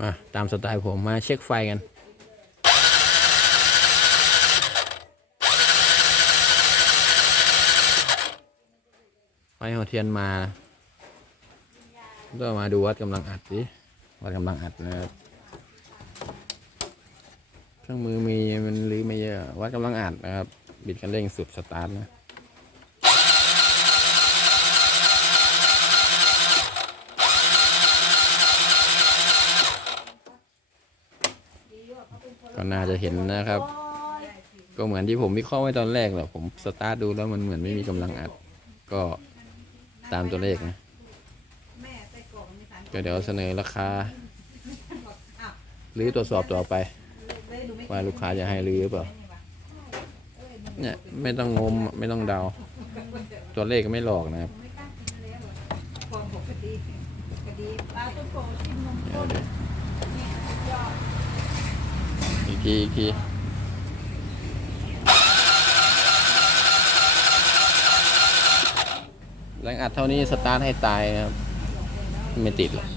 มาตามสไตล์ผมมาเช็คไฟกัน ไฟหัวเทียนมาก็มาดูวัดกำลังอัดสิวัดกำลังอัดนะครับเครื่องมือมีมันหรือไม่เยอะ วัดกำลังอัดนะครับ บิดคันเร่งสุดสตาร์ทนะ ก็น่าจะเห็นนะครับ ก็เหมือนที่ผมวิเคราะห์ไว้ตอนแรกแหละผมสตาร์ทดูแล้วมันเหมือนไม่มีกำลังอัด ก็ตามตัวเลขนะ ก็เดี๋ยวเสนอราคา หรือตรวจสอบต่อไป ว่าลูกค้าจะให้หรือหรือเปล่าเนี่ยไม่ต้องงมไม่ต้องเดา ตัวเลขก็ไม่หลอกนะครับ ทีอีกทีแรงอัดเท่านี้สตาร์ทให้ตายนะครับ ไม่ติดหรอก